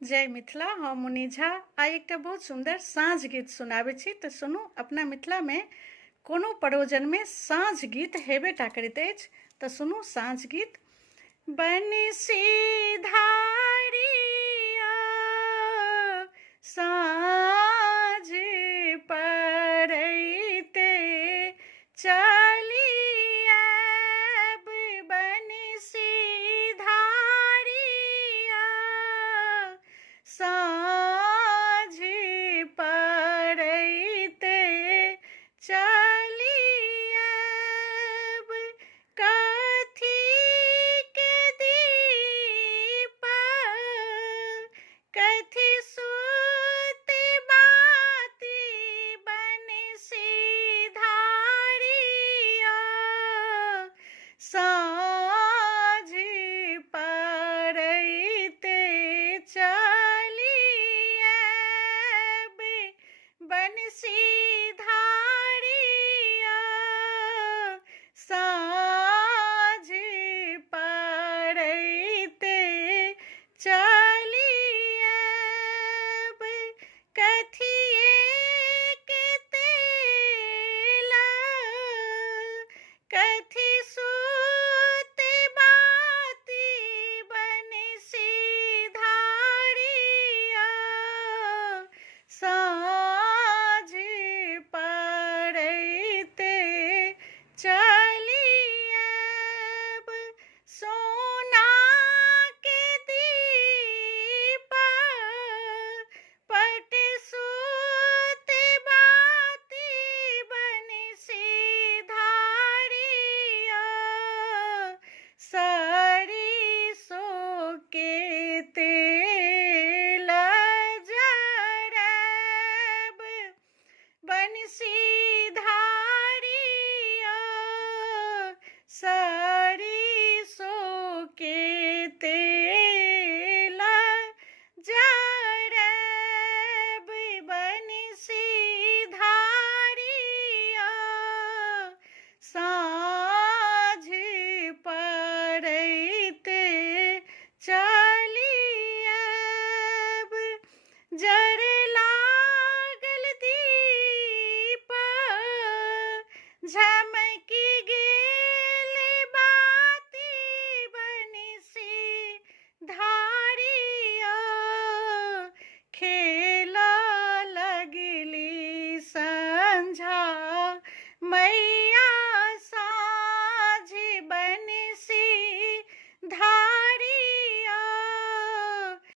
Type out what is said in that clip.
जय मिथिला। हम मुनि झा आइ एकटा बहुत सुंदर साँझ गीत सुनाबै छी। तऽ सुनू, अपना मिथिला में कोनो परोजन में साँझ गीत हेबेटा करैत अछि। तऽ सुनू साँझ गीत। बंसी धार